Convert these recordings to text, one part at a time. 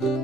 Happy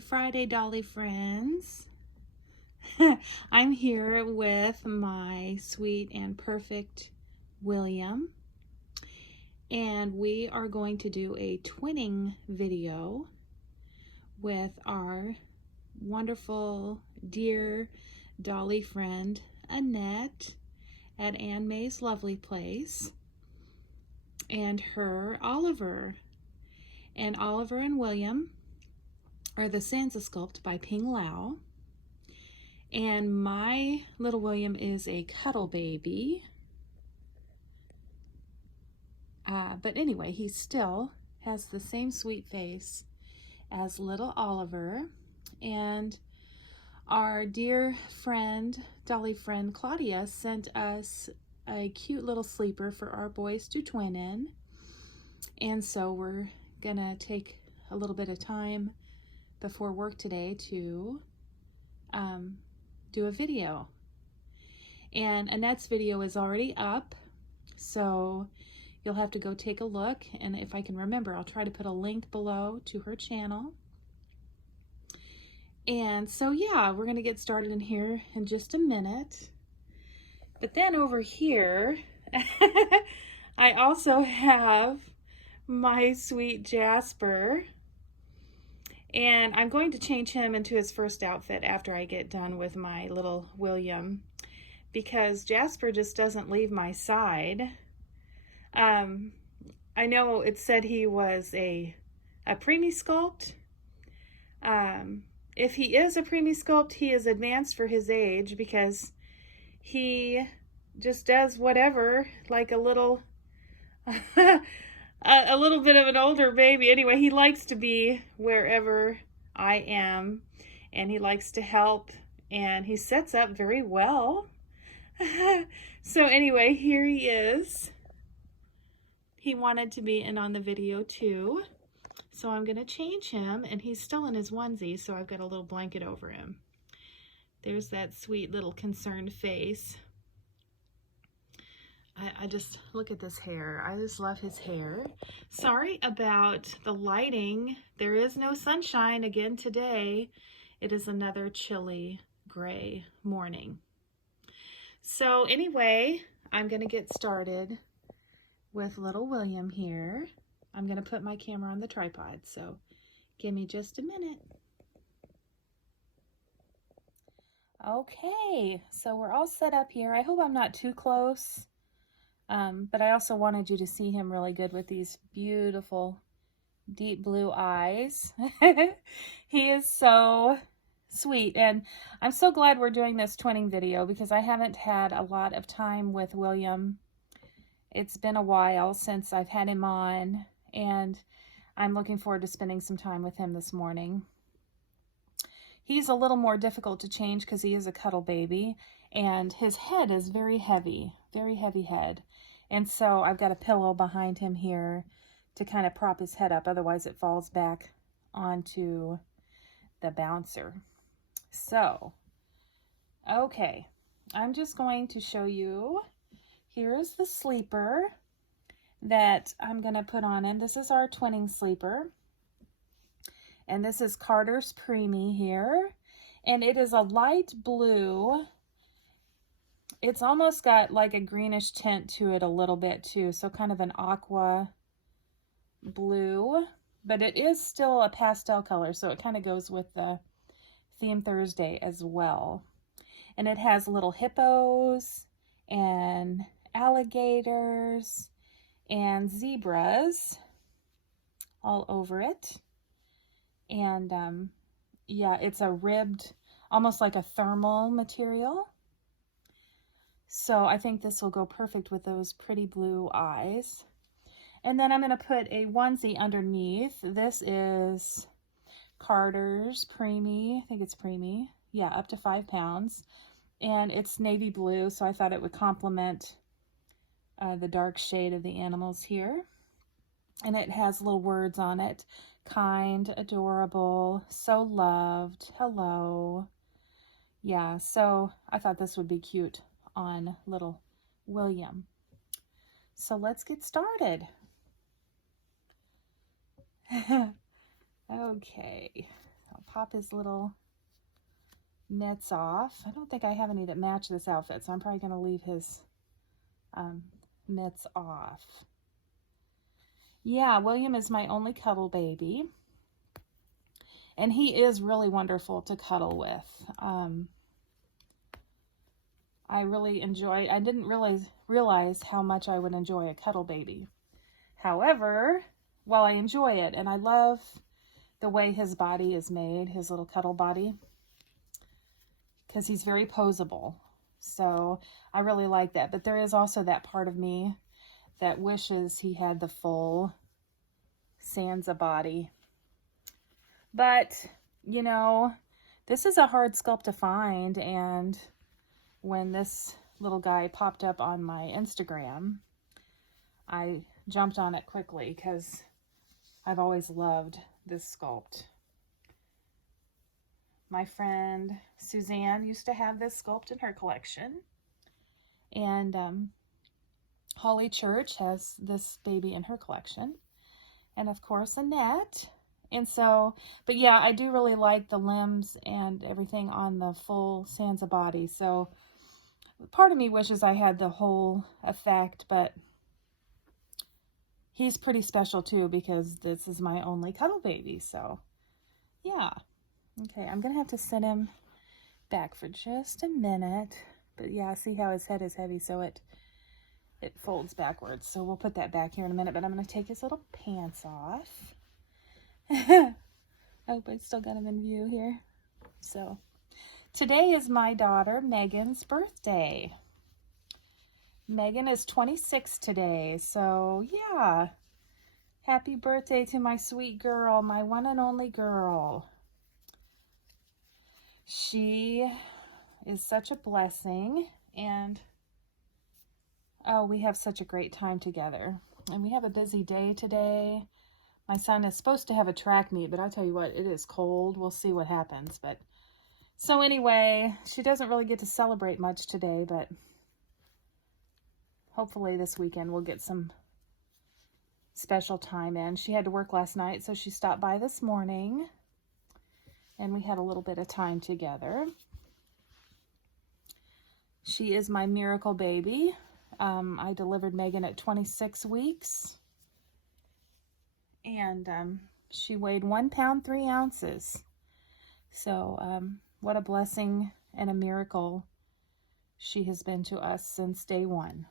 Friday, Dolly friends. I'm here with my sweet and perfect William, and we are going to do a twinning video with our wonderful, dear Dolly friend Annette at Ann May's Lovely Place, and her Oliver. And Oliver and William are the Sansa sculpt by Ping Lao. And my little William is a cuddle baby. But anyway, he still has the same sweet face as little Oliver. And our dear friend, Dolly friend Claudia, sent us a cute little sleeper for our boys to twin in. And so we're gonna take a little bit of time before work today to do a video. And Annette's video is already up, so you'll have to go take a look, and if I can remember, I'll try to put a link below to her channel. And so yeah, we're gonna get started in here in just a minute. But then over here, I also have my sweet Jasper, and I'm going to change him into his first outfit after I get done with my little William, because Jasper just doesn't leave my side. I know it said he was a preemie sculpt. If he is a preemie sculpt, he is advanced for his age, because he just does whatever, like a little a little bit of an older baby. Anyway, he likes to be wherever I am, and he likes to help, and he sets up very well. So anyway, here he is. He wanted to be in on the video too, so I'm gonna change him, and he's still in his onesie, so I've got a little blanket over him. There's that sweet little concerned face. I just, look at this hair. I just love his hair. Sorry about the lighting. There is no sunshine again today. It is another chilly gray morning. So anyway, I'm gonna get started with little William here. I'm gonna put my camera on the tripod, so give me just a minute. Okay, so we're all set up here. I hope I'm not too close. But I also wanted you to see him really good with these beautiful deep blue eyes. He is so sweet, and I'm so glad we're doing this twinning video, because I haven't had a lot of time with William. It's been a while since I've had him on, and I'm looking forward to spending some time with him this morning. He's a little more difficult to change because he is a cuddle baby, and his head is very heavy head. And so I've got a pillow behind him here to kind of prop his head up, otherwise it falls back onto the bouncer. So, okay, I'm just going to show you, here is the sleeper that I'm going to put on him. This is our twinning sleeper. And this is Carter's Preemie here. And it is a light blue. It's almost got like a greenish tint to it a little bit too. So kind of an aqua blue. But it is still a pastel color. So it kind of goes with the Theme Thursday as well. And it has little hippos and alligators and zebras all over it. And yeah, it's a ribbed, almost like a thermal material. So I think this will go perfect with those pretty blue eyes. And then I'm going to put a onesie underneath. This is Carter's Preemie. I think it's Preemie. Yeah, up to 5 pounds. And it's navy blue, so I thought it would complement the dark shade of the animals here. And it has little words on it. Kind, adorable, so loved, hello. Yeah, so I thought this would be cute on little William. So let's get started. Okay, I'll pop his little mitts off. I don't think I have any that match this outfit, so I'm probably going to leave his mitts off. Yeah, William is my only cuddle baby, and he is really wonderful to cuddle with. I really enjoy, I didn't realize how much I would enjoy a cuddle baby. However, well, I enjoy it, and I love the way his body is made, his little cuddle body, because he's very poseable. So I really like that. But there is also that part of me that wishes he had the full Sansa body. But, you know, this is a hard sculpt to find, and when this little guy popped up on my Instagram, I jumped on it quickly because I've always loved this sculpt. My friend Suzanne used to have this sculpt in her collection, and Holly Church has this baby in her collection, and of course Annette. And so, but yeah, I do really like the limbs and everything on the full Sansa body. So part of me wishes I had the whole effect, but he's pretty special too because this is my only cuddle baby. So yeah. Okay, I'm going to have to set him back for just a minute. But yeah, see how his head is heavy, so it folds backwards. So we'll put that back here in a minute, but I'm going to take his little pants off. I hope I still got him in view here. So today is my daughter Megan's birthday. Megan is 26 today, so yeah. Happy birthday to my sweet girl, my one and only girl. She is such a blessing, and oh, we have such a great time together. And we have a busy day today. My son is supposed to have a track meet, but I tell you what, it is cold. We'll see what happens. But so anyway, she doesn't really get to celebrate much today, but hopefully this weekend we'll get some special time in. She had to work last night, so she stopped by this morning, and we had a little bit of time together. She is my miracle baby. I delivered Megan at 26 weeks, and she weighed 1 pound 3 ounces. So what a blessing and a miracle she has been to us since day one.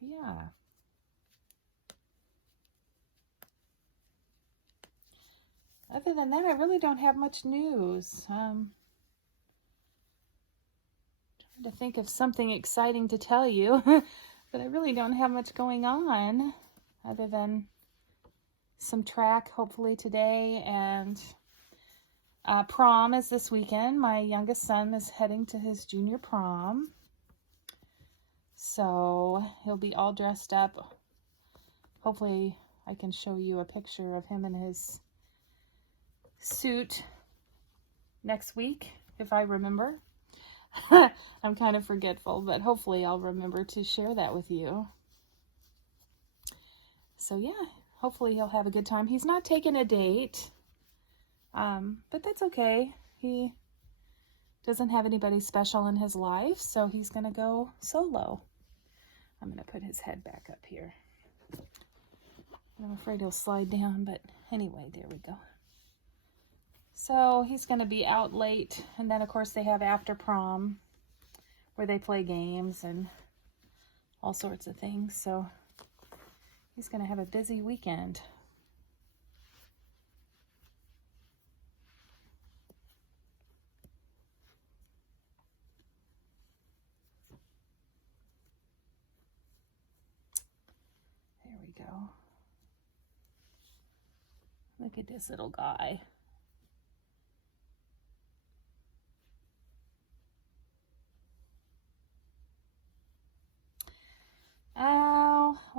Yeah. Other than that, I really don't have much news. Trying to think of something exciting to tell you, but I really don't have much going on other than some track hopefully today, and prom is this weekend. My youngest son is heading to his junior prom, so he'll be all dressed up. Hopefully I can show you a picture of him in his suit next week if I remember. I'm kind of forgetful, but hopefully I'll remember to share that with you. So yeah, hopefully he'll have a good time. He's not taking a date, but that's okay. He doesn't have anybody special in his life, so he's going to go solo. I'm going to put his head back up here. I'm afraid he'll slide down, but anyway, there we go. So he's going to be out late, and then of course they have after prom where they play games and all sorts of things. So he's going to have a busy weekend. There we go. Look at this little guy.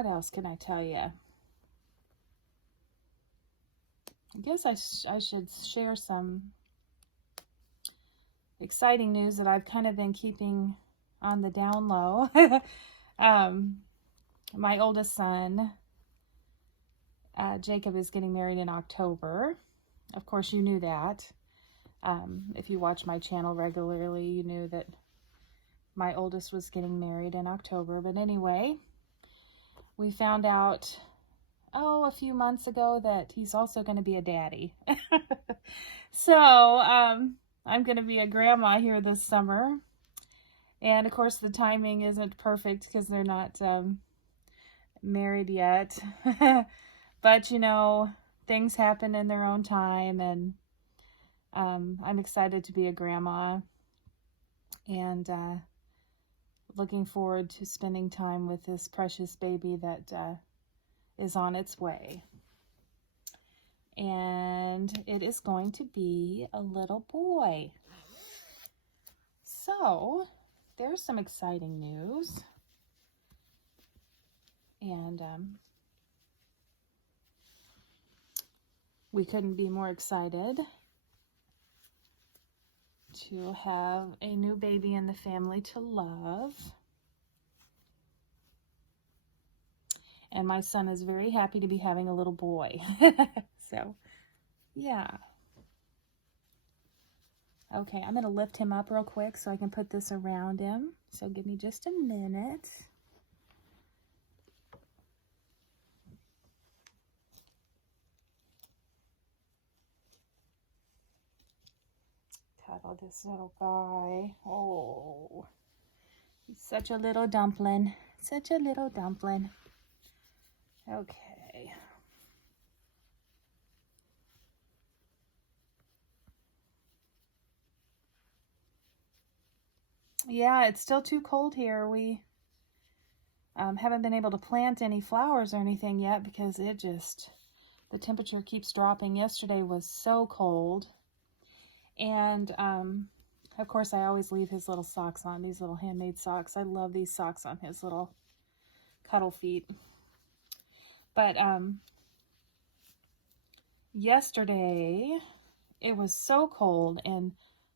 what else can I tell you? I guess I should share some exciting news that I've kind of been keeping on the down low. My oldest son, Jacob, is getting married in October. Of course, you knew that. If you watch my channel regularly, you knew that my oldest was getting married in October. But anyway, we found out, a few months ago that he's also going to be a daddy. So, I'm going to be a grandma here this summer. And of course, the timing isn't perfect because they're not married yet. But, things happen in their own time, and I'm excited to be a grandma, and looking forward to spending time with this precious baby that is on its way. And it is going to be a little boy. So, there's some exciting news. And we couldn't be more excited to have a new baby in the family to love. And my son is very happy to be having a little boy. So, yeah. Okay, I'm going to lift him up real quick so I can put this around him. So give me just a minute. Cuddle this little guy. Oh, he's such a little dumpling. Such a little dumpling. Okay. Yeah, it's still too cold here. We haven't been able to plant any flowers or anything yet because the temperature keeps dropping. Yesterday was so cold. And, of course, I always leave his little socks on, these little handmade socks. I love these socks on his little cuddle feet. But, yesterday, it was so cold and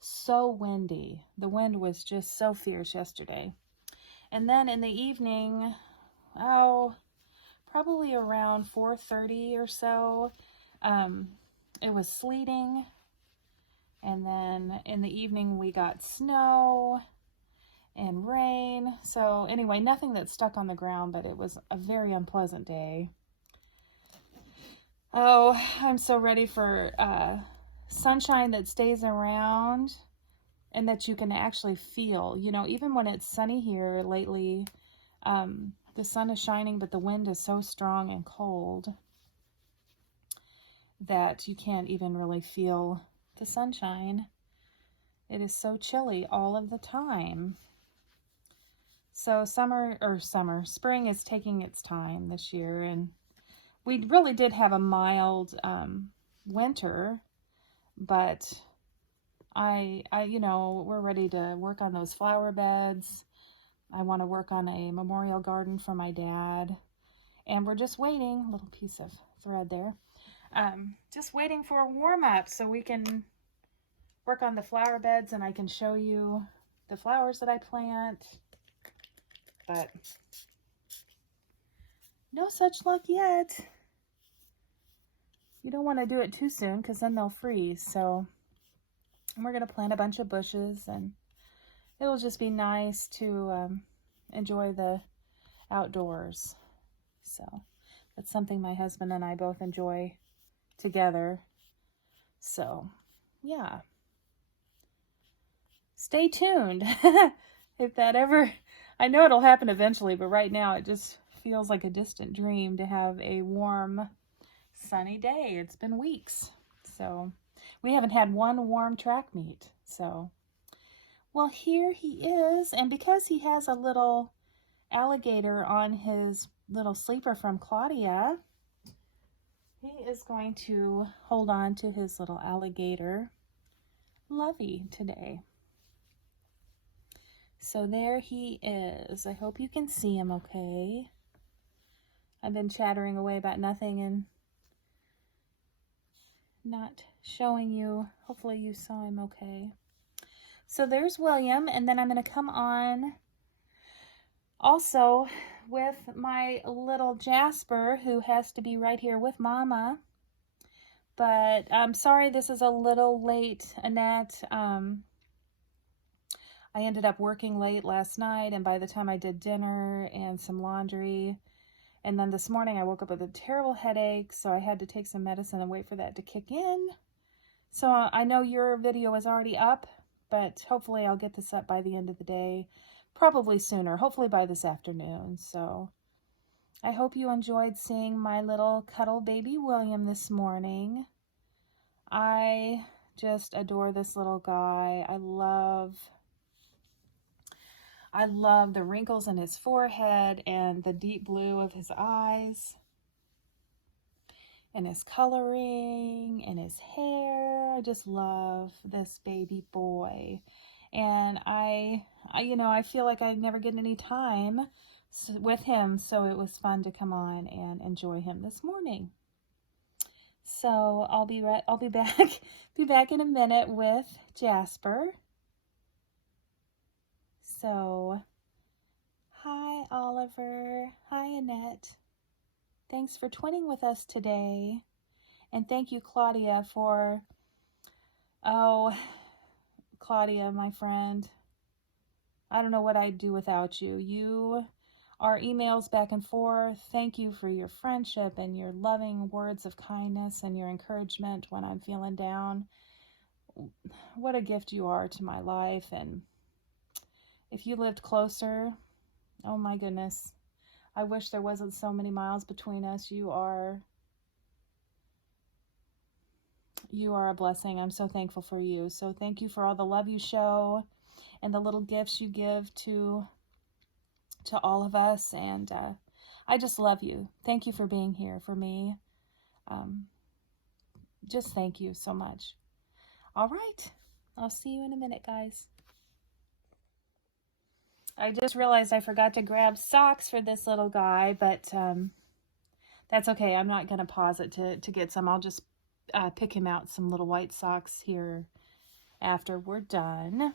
so windy. The wind was just so fierce yesterday. And then in the evening, probably around 4:30 or so, it was sleeting. And then in the evening we got snow and rain. So anyway, nothing that stuck on the ground, but it was a very unpleasant day. Oh, I'm so ready for sunshine that stays around and that you can actually feel. Even when it's sunny here lately, the sun is shining, but the wind is so strong and cold that you can't even really feel the sunshine. It is so chilly all of the time. So spring is taking its time this year, and we really did have a mild winter, but we're ready to work on those flower beds. I want to work on a memorial garden for my dad, and we're just waiting, a little piece of thread there, just waiting for a warm up so we can work on the flower beds and I can show you the flowers that I plant. But no such luck yet. You don't want to do it too soon because then they'll freeze. So we're going to plant a bunch of bushes, and it'll just be nice to enjoy the outdoors. So that's something my husband and I both enjoy together. So yeah, stay tuned. If that ever, I know it'll happen eventually, but right now it just feels like a distant dream to have a warm, sunny day. It's been weeks. So we haven't had one warm track meet. So, well, here he is. And because he has a little alligator on his little sleeper from Claudia, he is going to hold on to his little alligator Lovey today. So there he is. I hope you can see him okay. I've been chattering away about nothing and not showing you. Hopefully you saw him okay. So there's William, and then I'm going to come on also with my little Jasper, who has to be right here with Mama. But I'm sorry this is a little late, Annette. I ended up working late last night, and by the time I did dinner and some laundry, and then this morning I woke up with a terrible headache, so I had to take some medicine and wait for that to kick in. So I know your video is already up, but hopefully I'll get this up by the end of the day, probably sooner, hopefully by this afternoon. So I hope you enjoyed seeing my little cuddle baby William this morning. I just adore this little guy. I love the wrinkles in his forehead and the deep blue of his eyes and his coloring and his hair. I just love this baby boy. And I feel like I never get any time with him, so it was fun to come on and enjoy him this morning. So I'll be back in a minute with Jasper. So, hi Oliver, hi Annette. Thanks for twinning with us today. And thank you, Claudia, for, Claudia, my friend. I don't know what I'd do without you. Our emails back and forth. Thank you for your friendship and your loving words of kindness and your encouragement when I'm feeling down. What a gift you are to my life. And if you lived closer, oh my goodness, I wish there wasn't so many miles between us. You are a blessing. I'm so thankful for you. So thank you for all the love you show and the little gifts you give to all of us. And I just love you. Thank you for being here for me. Just thank you so much. All right. I'll see you in a minute, guys. I just realized I forgot to grab socks for this little guy, but that's okay. I'm not going to pause it to get some. I'll just pick him out some little white socks here after we're done.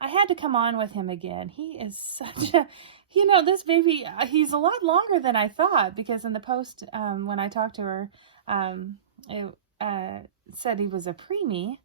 I had to come on with him again. He is such a, this baby, he's a lot longer than I thought, because in the post, when I talked to her, it said he was a preemie.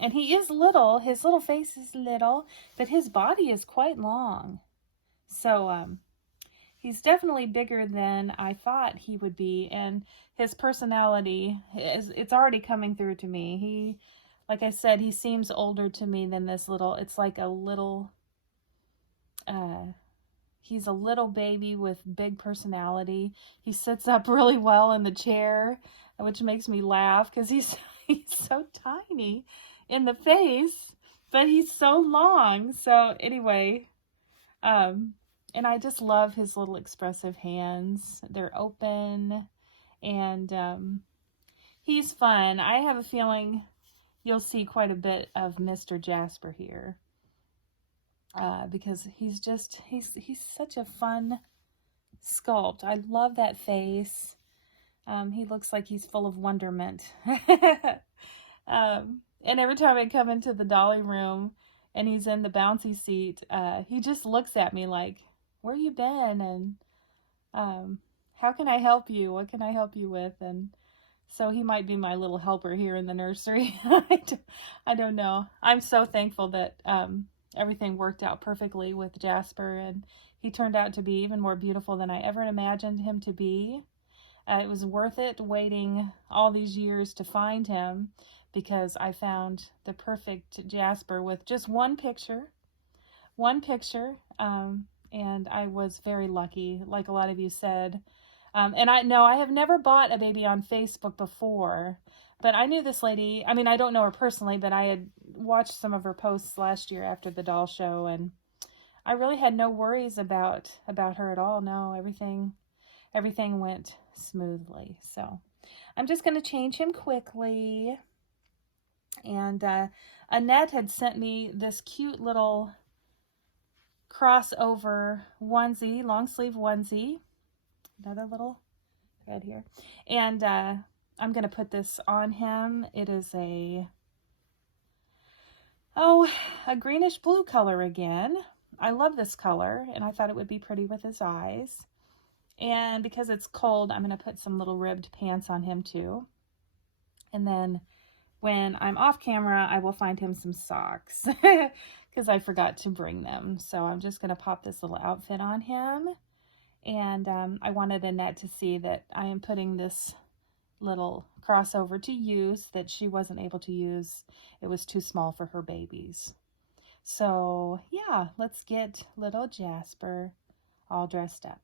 And he is little. His little face is little, but his body is quite long. So, he's definitely bigger than I thought he would be. And his personality it's already coming through to me. Like I said, he seems older to me than this little, it's like a little, he's a little baby with big personality. He sits up really well in the chair, which makes me laugh because he's so tiny in the face, but he's so long. So anyway, and I just love his little expressive hands. They're open, and he's fun. I have a feeling you'll see quite a bit of Mr. Jasper here, because he's such a fun sculpt. I love that face. He looks like he's full of wonderment. And every time I come into the dolly room and he's in the bouncy seat, he just looks at me like, where you been? And how can I help you? What can I help you with? And so he might be my little helper here in the nursery. I don't know. I'm so thankful that everything worked out perfectly with Jasper, and he turned out to be even more beautiful than I ever imagined him to be. It was worth it waiting all these years to find him, because I found the perfect Jasper with just one picture, and I was very lucky, like a lot of you said. And I have never bought a baby on Facebook before, but I knew this lady. I mean, I don't know her personally, but I had watched some of her posts last year after the doll show, and I really had no worries about her at all. No, everything went smoothly. So I'm just going to change him quickly. And Annette had sent me this cute little crossover onesie, long sleeve onesie. Another little thread here. And I'm going to put this on him. It is a greenish blue color again. I love this color, and I thought it would be pretty with his eyes. And because it's cold, I'm going to put some little ribbed pants on him too. And then when I'm off camera, I will find him some socks because I forgot to bring them. So I'm just going to pop this little outfit on him. And I wanted Annette to see that I am putting this little crossover to use that she wasn't able to use. It was too small for her babies. So yeah, let's get little Jasper all dressed up.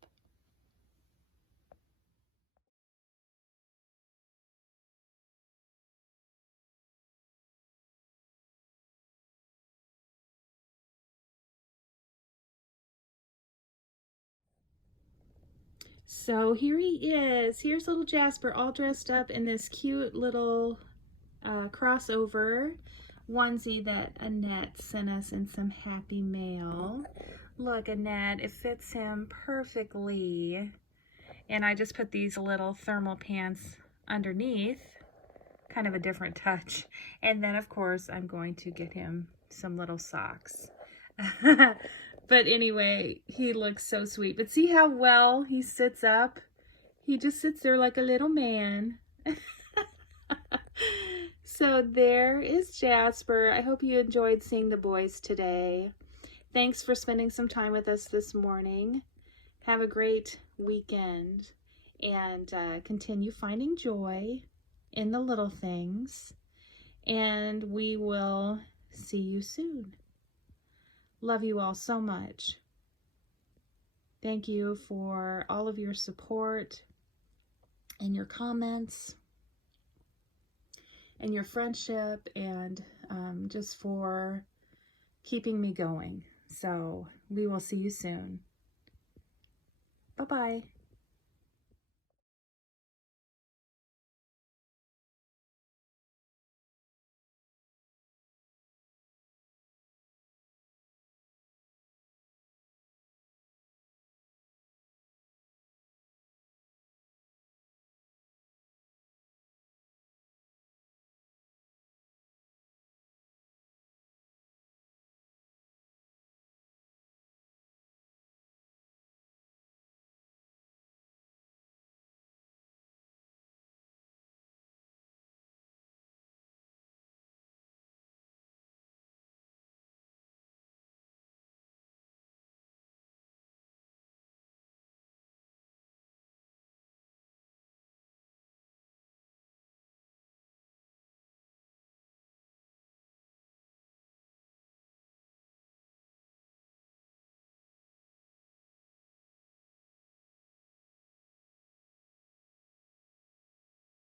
So here he is. Here's little Jasper all dressed up in this cute little crossover onesie that Annette sent us in some happy mail. Look, Annette, it fits him perfectly. And I just put these little thermal pants underneath, kind of a different touch. And then, of course, I'm going to get him some little socks. But anyway, he looks so sweet. But see how well he sits up? He just sits there like a little man. So there is Jasper. I hope you enjoyed seeing the boys today. Thanks for spending some time with us this morning. Have a great weekend and continue finding joy in the little things. And we will see you soon. Love you all so much. Thank you for all of your support and your comments and your friendship and just for keeping me going. So we will see you soon. Bye-bye.